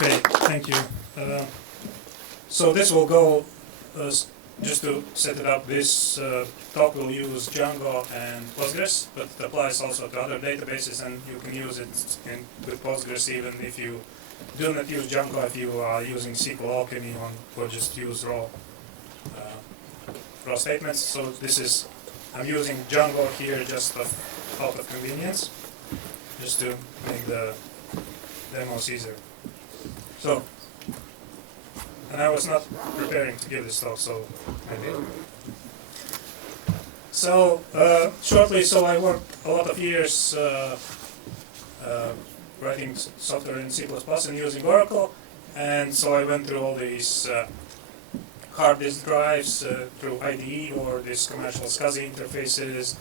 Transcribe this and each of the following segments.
Okay, thank you. So this will go, just to set it up, this talk will use Django and Postgres, but it applies also to other databases, and you can use it with Postgres even if you do not use Django, if you are using SQL Alchemy or just use raw statements. So this is, I'm using Django here just out of convenience, just to make the demos easier. So, and I was not preparing to give this talk, so I did. So, shortly, so I worked a lot of years writing software in C++ and using Oracle, and so I went through all these hard disk drives through IDE or these commercial SCSI interfaces.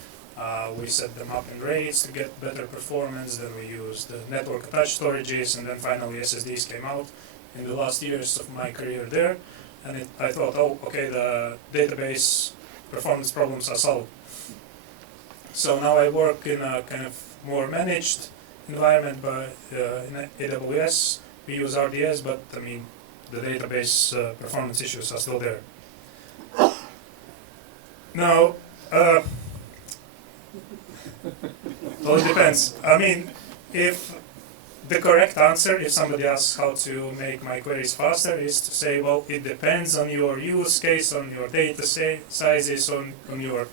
We set them up in RAIDs to get better performance, then we used network attached storages, and then finally SSDs came out in the last years of my career there. And I thought, oh, okay, the database performance problems are solved. So now I work in a kind of more managed environment, but in AWS we use RDS, but I mean the database performance issues are still there. Now, well, it depends. I mean, if the correct answer, if somebody asks how to make my queries faster, is to say, well, it depends on your use case, on your data sizes, on your,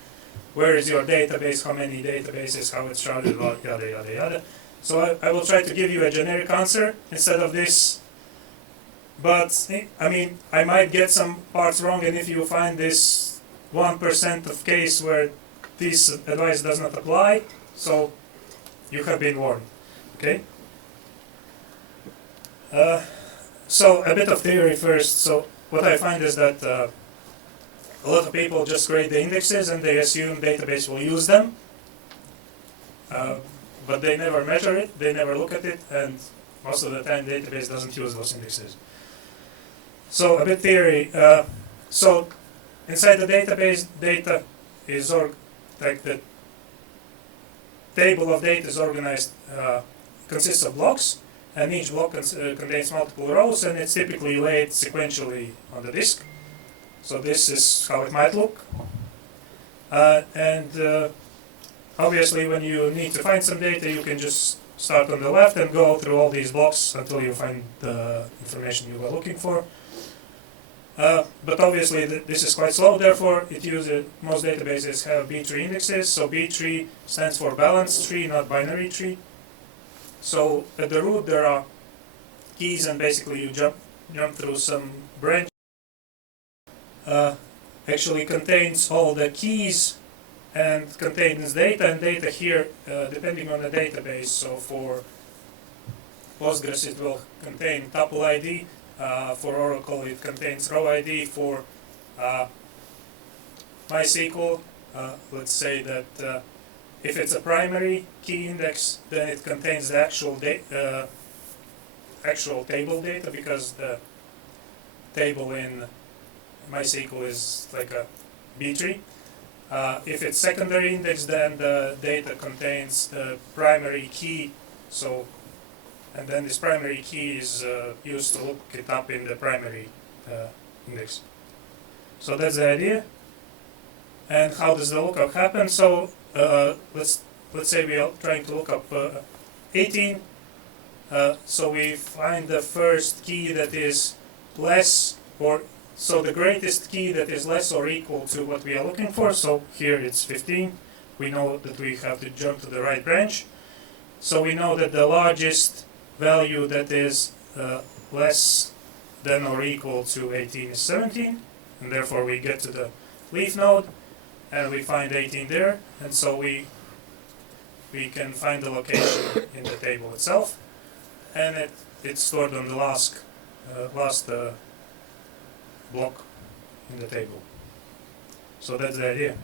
where is your database, how many databases, how it's sharded, yada, yada, yada. So I will try to give you a generic answer instead of this. But, I mean, I might get some parts wrong, and if you find this 1% of case where this advice does not apply, so you have been warned, okay? So a bit of theory first. So what I find is that a lot of people just create the indexes and they assume database will use them, but they never measure it, they never look at it, and most of the time database doesn't use those indexes. So a bit theory. So inside the database, data is like the table of data is organized, consists of blocks, and each block contains multiple rows, and it's typically laid sequentially on the disk. So this is how it might look. And obviously when you need to find some data, you can just start on the left and go through all these blocks until you find the information you were looking for. But obviously this is quite slow, therefore most databases have B-tree indexes. So B-tree stands for balanced tree, not binary tree. So at the root there are keys, and basically you jump through some branch. Actually contains all the keys and contains data, and data here depending on the database. So for Postgres it will contain tuple ID. For Oracle it contains row ID. For MySQL, let's say that if it's a primary key index, then it contains the actual table data, because the table in MySQL is like a B-tree. If it's secondary index, then the data contains the primary key. So, and then this primary key is used to look it up in the primary index. So that's the idea. And how does the lookup happen? So let's say we are trying to look up 18. So we find the first key that is less, or so the greatest key that is less or equal to what we are looking for. So here it's 15. We know that we have to jump to the right branch. So we know that the largest value that is less than or equal to 18 is 17, and therefore we get to the leaf node and we find 18 there, and so we can find the location in the table itself, and it's stored on the last block in the table. So that's the idea.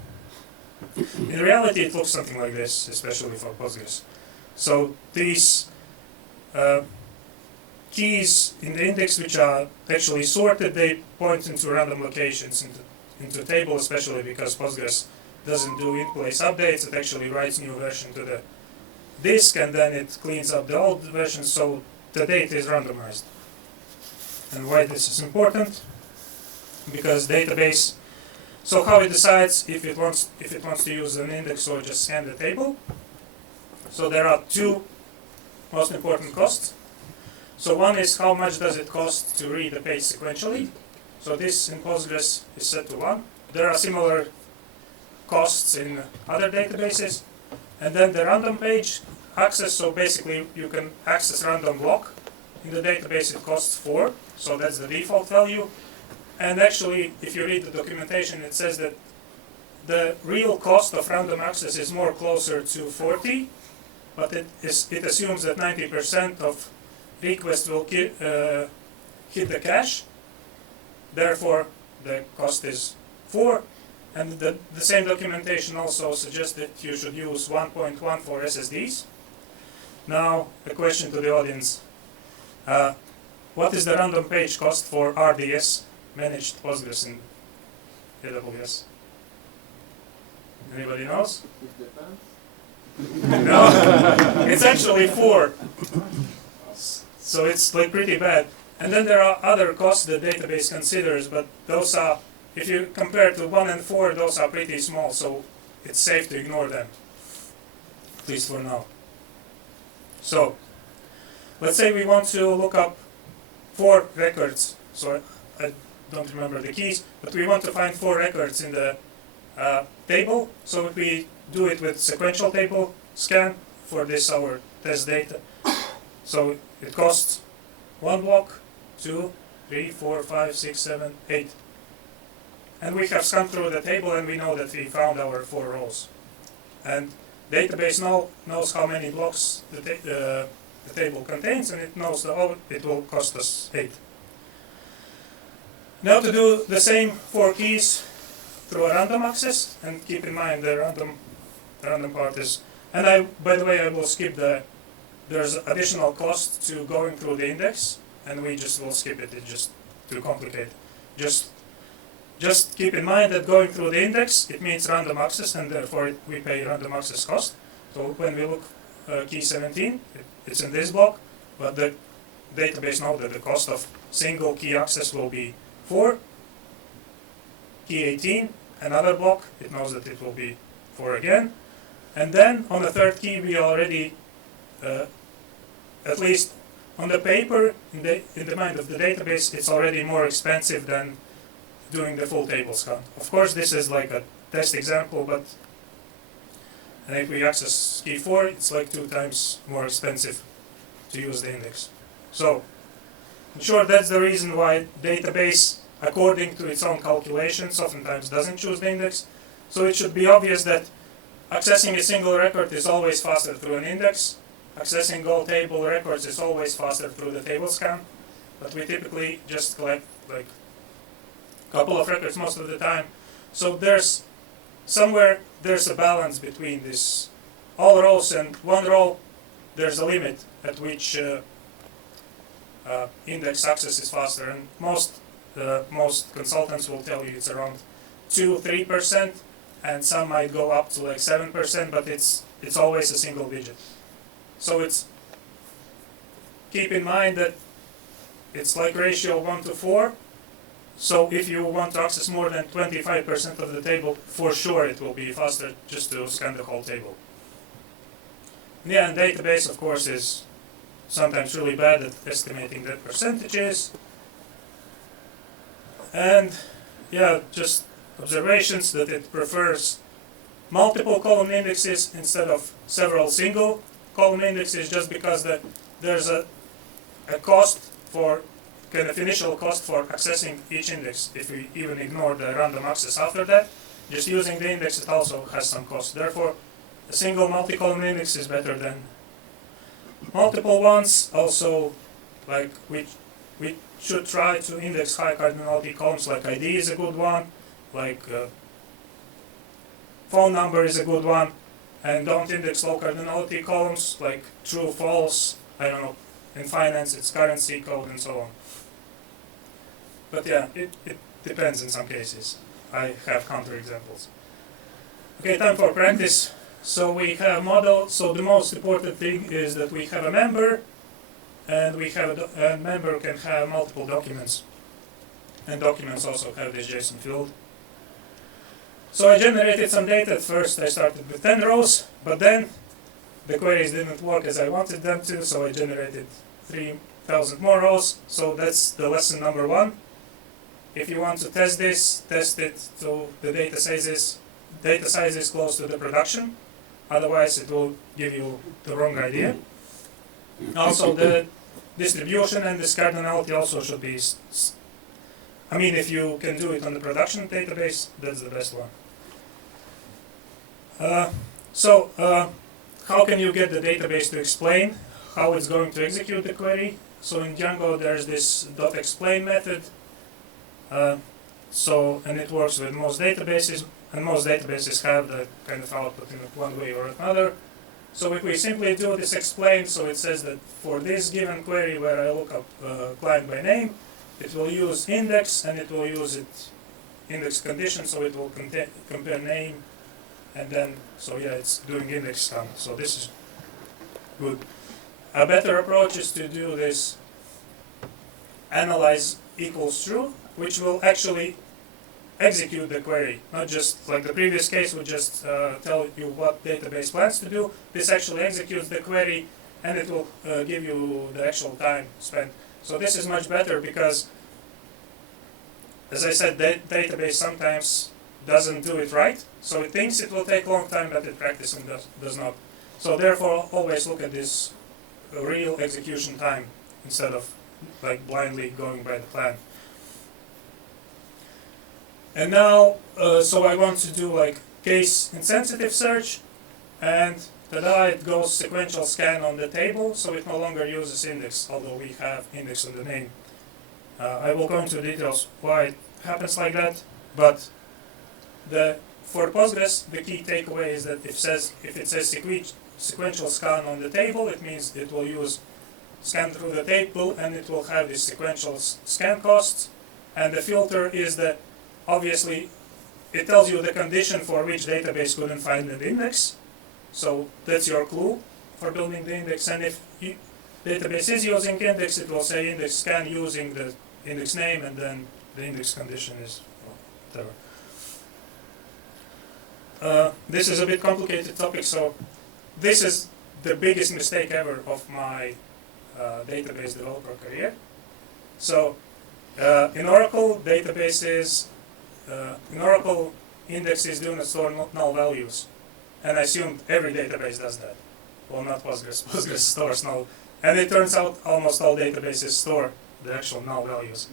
In reality it looks something like this, especially for Postgres. So these keys in the index which are actually sorted, they point into random locations into a table, especially because Postgres doesn't do in-place updates. It actually writes new version to the disk and then it cleans up the old version, so the data is randomized. And why this is important? Because database, so how it decides if it wants to use an index or just scan the table. So there are two most important costs. So one is how much does it cost to read the page sequentially. So this in Postgres is set to 1. There are similar costs in other databases. And then the random page access, so basically you can access random block. In the database it costs 4, so that's the default value. And actually, if you read the documentation, it says that the real cost of random access is more closer to 40, but it assumes that 90% of requests will hit the cache. Therefore, the cost is 4. And the same documentation also suggests that you should use 1.1 for SSDs. Now, a question to the audience. What is the random page cost for RDS managed Postgres in AWS? Anybody knows? It depends. No, it's actually 4. So it's like pretty bad. And then there are other costs the database considers, but those are, if you compare to 1 and 4, those are pretty small, so it's safe to ignore them, at least for now. So, let's say we want to look up 4 records. So I don't remember the keys, but we want to find 4 records in the table. So if we do it with sequential table scan for this our test data. So it costs 1 block, 2, 3, 4, 5, 6, 7, 8. And we have scanned through the table and we know that we found our 4 rows. And database knows how many blocks the table contains, and it knows that it will cost us 8. Now to do the same 4 keys through a random access, and keep in mind the random part is, and by the way I will skip there's additional cost to going through the index, and we just will skip it, it's just too complicated. Just keep in mind that going through the index, it means random access, and therefore we pay random access cost. So when we look key 17, it's in this block, but the database knows that the cost of single key access will be 4. Key 18, another block, it knows that it will be 4 again. And then on the 3rd key, we already, at least on the paper, in the mind of the database, it's already more expensive than doing the full table scan. Of course, this is like a test example, but and if we access key 4, it's like 2 times more expensive to use the index. So, in short, that's the reason why database, according to its own calculations, oftentimes doesn't choose the index. So it should be obvious that accessing a single record is always faster through an index. Accessing all table records is always faster through the table scan. But we typically just collect like a couple of records most of the time. So there's a balance between this all rows, and one row there's a limit at which index access is faster, and most consultants will tell you it's around 2-3%, and some might go up to like 7%, but it's always a single digit. So keep in mind that it's like ratio 1 to 4. So if you want to access more than 25% of the table, for sure it will be faster just to scan the whole table. Yeah, and database, of course, is sometimes really bad at estimating the percentages. And yeah, just observations that it prefers multiple column indexes instead of several single column indexes, just because there's a cost for kind of initial cost for accessing each index. If we even ignore the random access after that, just using the index, it also has some cost. Therefore, a single multi-column index is better than multiple ones. Also, like we should try to index high cardinality columns, like ID is a good one, like phone number is a good one, and don't index low cardinality columns like true, false, I don't know, in finance it's currency code and so on. But yeah, it depends in some cases. I have counterexamples. Okay, time for practice. So we have model. So the most important thing is that we have a member, and we have a member can have multiple documents, and documents also have this JSON field. So I generated some data. At first I started with 10 rows, but then the queries didn't work as I wanted them to, so I generated 3,000 more rows. So that's the lesson number 1. If you want to test this, test it to the data sizes close to the production. Otherwise it will give you the wrong idea. Also the distribution and this cardinality also should be, I mean, if you can do it on the production database, that's the best one. How can you get the database to explain how it's going to execute the query? So in Django there's this .explain method. And it works with most databases, and most databases have the kind of output in one way or another. So if we simply do this explain, so it says that for this given query where I look up client by name, it will use index and it will use index condition, so it will compare name, and then, so yeah, it's doing index scan. So this is good. A better approach is to do this analyze equals true, which will actually execute the query, not just like the previous case would just tell you what database plans to do. This actually executes the query and it will give you the actual time spent. So this is much better because, as I said, the database sometimes doesn't do it right. So it thinks it will take a long time, but in practice it does not. So therefore, always look at this real execution time instead of like blindly going by the plan. And now, so I want to do like case insensitive search, and tada, it goes sequential scan on the table, so it no longer uses index, although we have index on the name. I will go into details why it happens like that, but for Postgres, the key takeaway is that if it says sequential scan on the table, it means it will use scan through the table and it will have this sequential scan costs, and the filter is that obviously it tells you the condition for which database couldn't find an index, so that's your clue for building the index. And if database is using index, it will say index scan using the index name, and then the index condition is whatever. This is a bit complicated topic, so this is the biggest mistake ever of my database developer career. So in Oracle, databases, in Oracle, indexes do not store null values, and I assumed every database does that. Well, not Postgres. Postgres stores null, and it turns out almost all databases store the actual null values.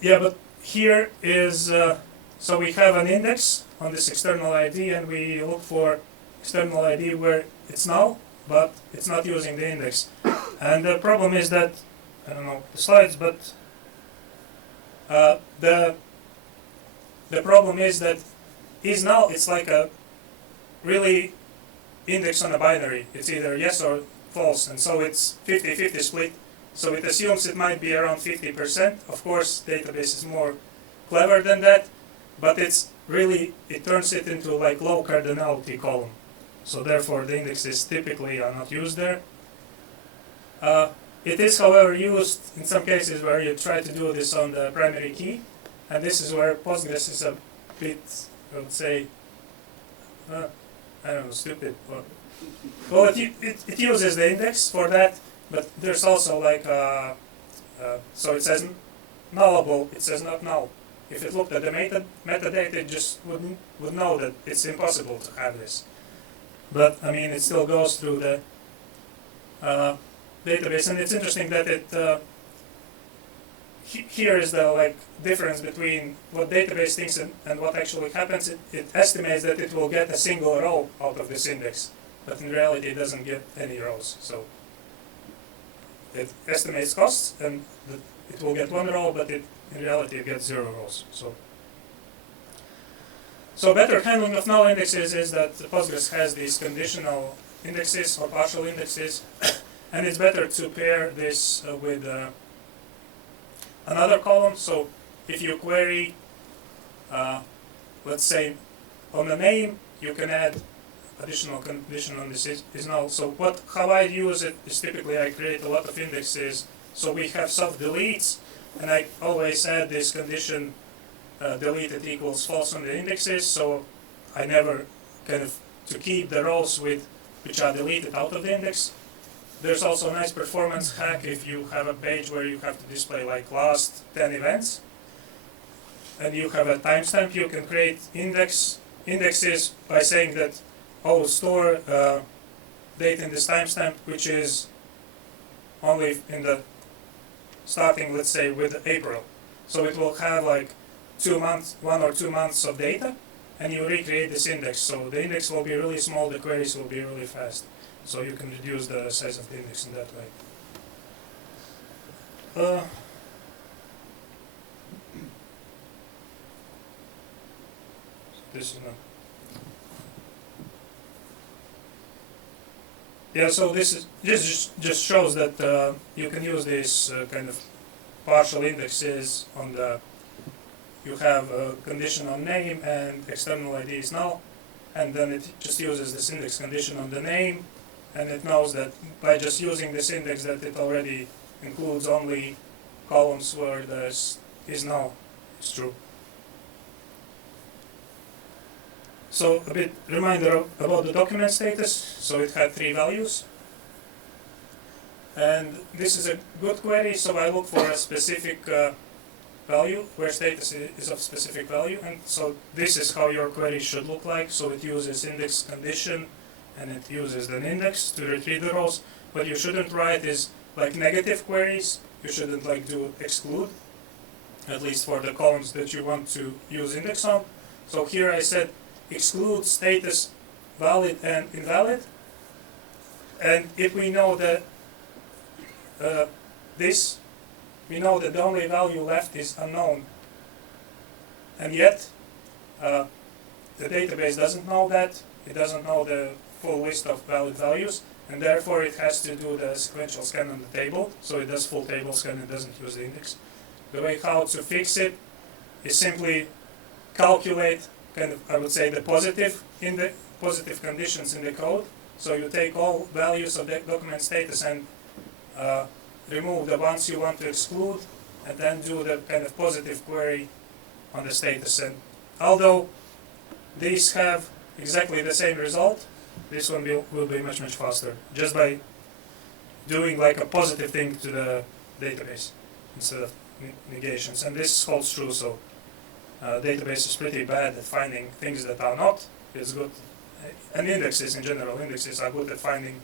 Yeah, but here is, so we have an index on this external ID, and we look for external ID where it's null, but it's not using the index. And the problem is that, I don't know the slides, but the problem is that is null, it's like a really index on a binary. It's either yes or false, and so it's 50-50 split. So it assumes it might be around 50%. Of course, database is more clever than that, but it's really, it turns it into like low cardinality column. So therefore, the indexes typically are not used there. It is, however, used in some cases where you try to do this on the primary key, and this is where Postgres is a bit, I would say, I don't know, stupid. Well, it uses the index for that, but there's also like, so it says nullable, it says not null. If it looked at the metadata, it just would know that it's impossible to have this. But I mean, it still goes through the database, and it's interesting that it here is the like difference between what database thinks and what actually happens. It estimates that it will get a single row out of this index, but in reality it doesn't get any rows. So it estimates costs and it will get one row, but in reality it gets 0 rows. So better handling of null indexes is that Postgres has these conditional indexes or partial indexes, and it's better to pair this with another column. So if you query, let's say on the name, you can add additional condition on this is null. So how I use it is typically I create a lot of indexes. So we have soft deletes, and I always add this condition deleted equals false on the indexes. So I never kind of to keep the rows which are deleted out of the index. There's also a nice performance hack if you have a page where you have to display like last 10 events, and you have a timestamp. You can create indexes by saying that, oh, store date in this timestamp, which is only in the starting, let's say, with April. So it will have like 1 or 2 months of data, and you recreate this index. So the index will be really small, the queries will be really fast. So you can reduce the size of the index in that way. This is not. Yeah, so this is just shows that you can use these kind of partial indexes on the. You have a condition on name and external ID is null, and then it just uses this index condition on the name, and it knows that by just using this index that it already includes only columns where the is null is true. So a bit reminder about the document status. So it had 3 values, and this is a good query. So I look for a specific value where status is of specific value, and so this is how your query should look like. So it uses index condition, and it uses an index to retrieve the rows. What you shouldn't write is like negative queries. You shouldn't like do exclude, at least for the columns that you want to use index on. So here I said exclude status valid and invalid, and if we know that we know that the only value left is unknown, and yet the database doesn't know that. It doesn't know the full list of valid values, and therefore it has to do the sequential scan on the table. So it does full table scan and doesn't use the index. The way how to fix it is simply calculate kind of, I would say, the positive conditions in the code. So you take all values of the document status and remove the ones you want to exclude, and then do the kind of positive query on the status. And although these have exactly the same result, this one will be much faster, just by doing like a positive thing to the database instead of negations. And this holds true, so database is pretty bad at finding things that are not. It's good, and indexes in general, indexes are good at finding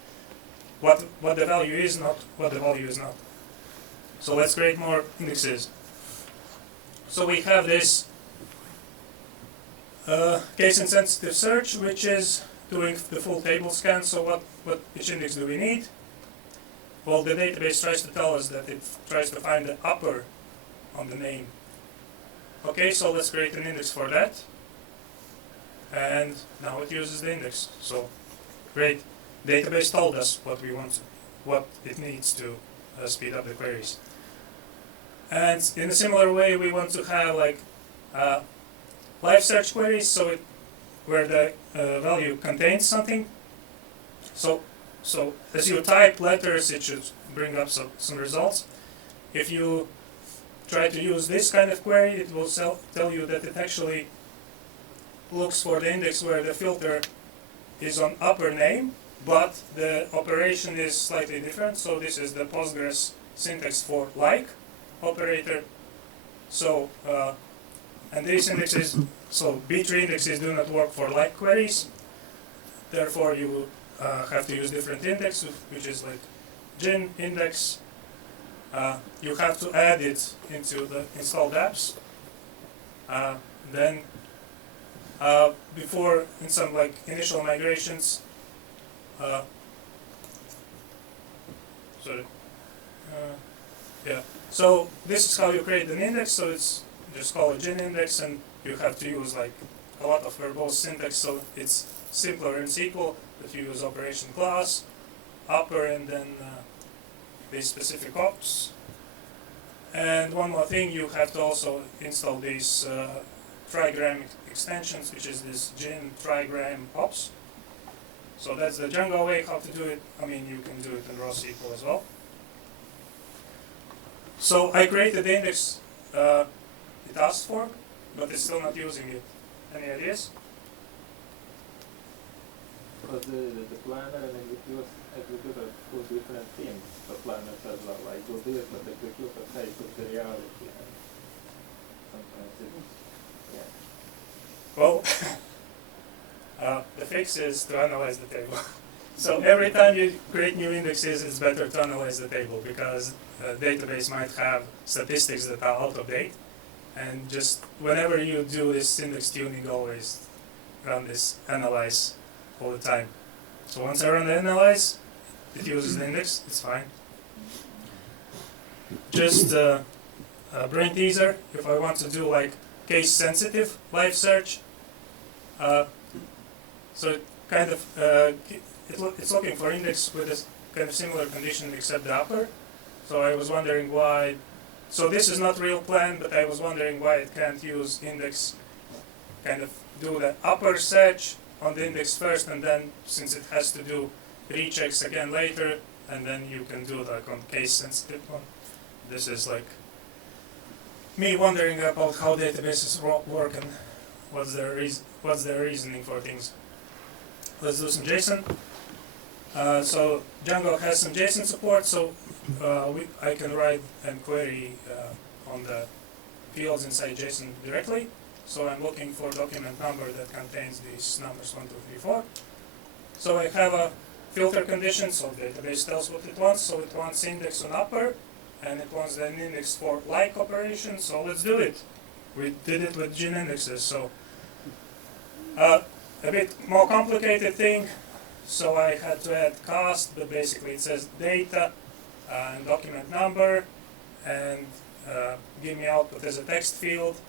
what the value is, not what the value is not. So let's create more indexes. So we have this case-insensitive search, which is doing the full table scan. So which index do we need? Well, the database tries to tell us that it tries to find the upper on the name. Okay, so let's create an index for that. And now it uses the index. So great. Database told us what we want, what it needs to speed up the queries. And in a similar way, we want to have like live search queries, so where the value contains something. So as you type letters, it should bring up some results. If you try to use this kind of query, it will tell you that it actually looks for the index where the filter is on upper name, but the operation is slightly different. So this is the Postgres syntax for like operator. So and these indexes, so B-tree indexes do not work for like queries. Therefore, you have to use different index, which is like gin index. You have to add it into the installed apps. Then before, in some like initial migrations, yeah. So this is how you create an index. So it's just call a gin index, and you have to use like a lot of verbose syntax. So it's simpler in SQL, but you use operation class, upper, and then these specific ops. And one more thing, you have to also install these trigram extensions, which is this gin trigram ops. So that's the Django way how to do it. I mean, you can do it in raw SQL as well. So I created the index it asked for, but it's still not using it. Any ideas? Because the planner and executor put different things. The planner says, well, I do this, but the executor says it's the reality. And sometimes it's, yeah. Well, the fix is to analyze the table. So every time you create new indexes, it's better to analyze the table because a database might have statistics that are out of date. And just whenever you do this index tuning, always run this analyze all the time. So once I run the analyze, it uses the index, it's fine. Just a brain teaser, if I want to do like case sensitive live search. So it kind of, it's looking for index with a kind of similar condition except the upper. So I was wondering why, so this is not real plan, but I was wondering why it can't use index, kind of do the upper search on the index first, and then since it has to do rechecks again later, and then you can do like on case sensitive one. This is like me wondering about how databases work and what's their reasoning for things. Let's do some JSON. So Django has some JSON support, so I can write and query on the fields inside JSON directly. So I'm looking for document number that contains these numbers 1, 2, 3, 4. So I have a filter condition, so the database tells what it wants. So it wants index on upper, and it wants then index for like operation. So let's do it. We did it with gin indexes. So a bit more complicated thing. So I had to add cast, but basically it says data and document number, and give me output as a text field,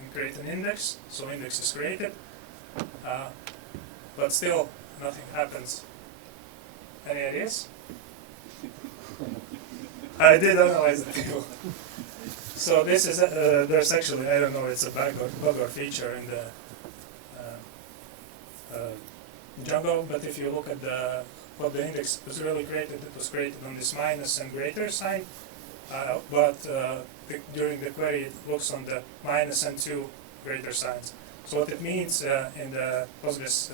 and create an index. So index is created, but still nothing happens. Any ideas? I did analyze the table. So this is there's actually, I don't know, it's a bug or feature in the Django, but if you look at what the index was really created, it was created on this minus and greater sign, but during the query it looks on the minus and 2 greater signs. So what it means in the Postgres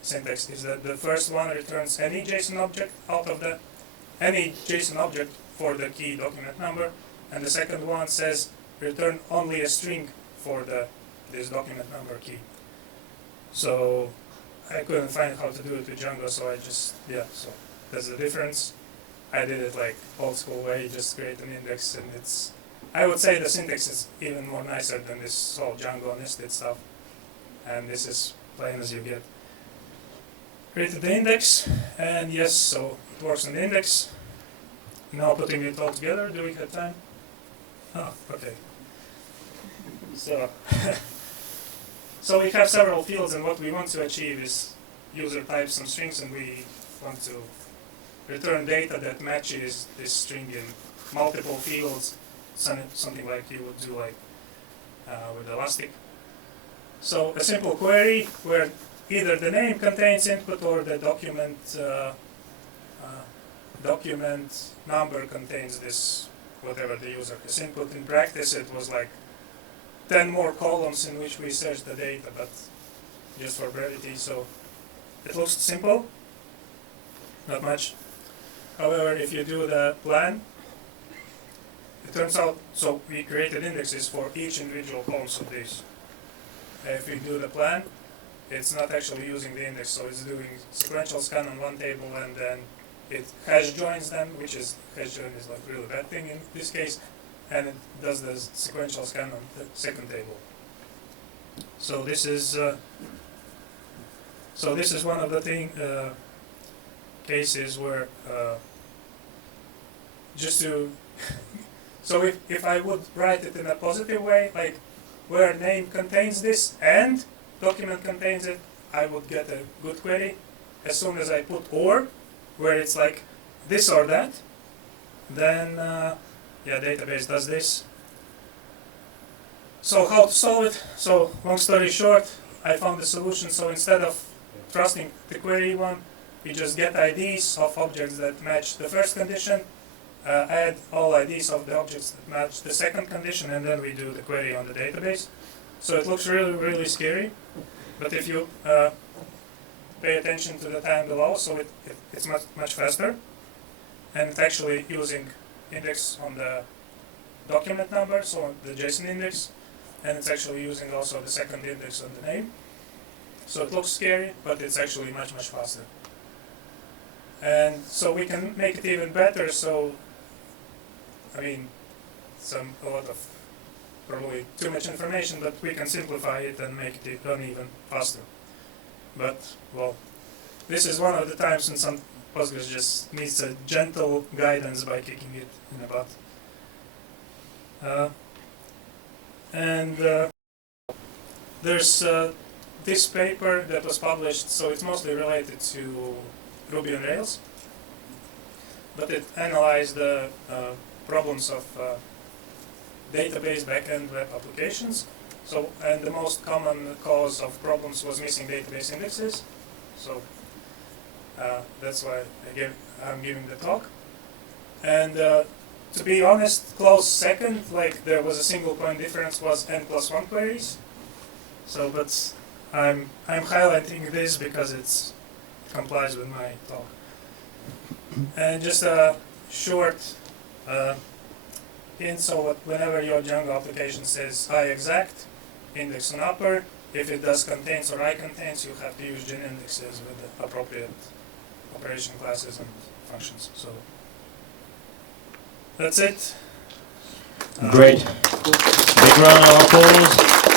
syntax is that the first one returns any JSON object out of any JSON object for the key document number, and the second one says return only a string for this document number key. So I couldn't find how to do it with Django, so I just, so that's the difference. I did it like old school way, just create an index, and I would say the syntax is even more nicer than this whole Django nested stuff. And this is plain as you get. Created the index, and yes, so it works on the index. Now putting it all together, do we have time? Oh, okay. So, so we have several fields, and what we want to achieve is user types some strings, and we want to return data that matches this string in multiple fields, something like you would do like with Elastic. So a simple query where either the name contains input or the document number contains this, whatever the user has input. In practice it was like 10 more columns in which we search the data, but just for brevity, so it looks simple, not much. However, if you do the plan, it turns out, so we created indexes for each individual columns of these. If we do the plan, it's not actually using the index, so it's doing sequential scan on one table, and then it hash joins them, which is, hash join is like a really bad thing in this case, and it does the sequential scan on the second table. So this is one of the cases where just to so if I would write it in a positive way, like where name contains this and document contains it, I would get a good query. As soon as I put or, where it's like this or that, then database does this. So how to solve it? So long story short, I found the solution. So instead of trusting the query one, we just get IDs of objects that match the first condition, add all IDs of the objects that match the second condition, and then we do the query on the database. So it looks really, really scary, but if you pay attention to the time below, so it's much faster, and it's actually using index on the document number, so on the JSON index, and it's actually using also the second index on the name. So it looks scary, but it's actually much faster. And so we can make it even better. So, I mean, a lot of probably too much information, but we can simplify it and make it run even faster. But well, this is one of the times when some Postgres just needs a gentle guidance by kicking it in the butt. There's this paper that was published, so it's mostly related to Ruby on Rails, but it analyzed the problems of database backend web applications. So, and the most common cause of problems was missing database indexes. So that's why I'm giving the talk. And to be honest, close second, like there was a single point difference, was n+1 queries. So, but I'm highlighting this because it complies with my talk. And just a short hint, so whenever your Django application says I-exact, index on upper, if it does contains or I-contains, you have to use gen indexes with the appropriate operation classes and functions. So that's it. Great. Big round of applause.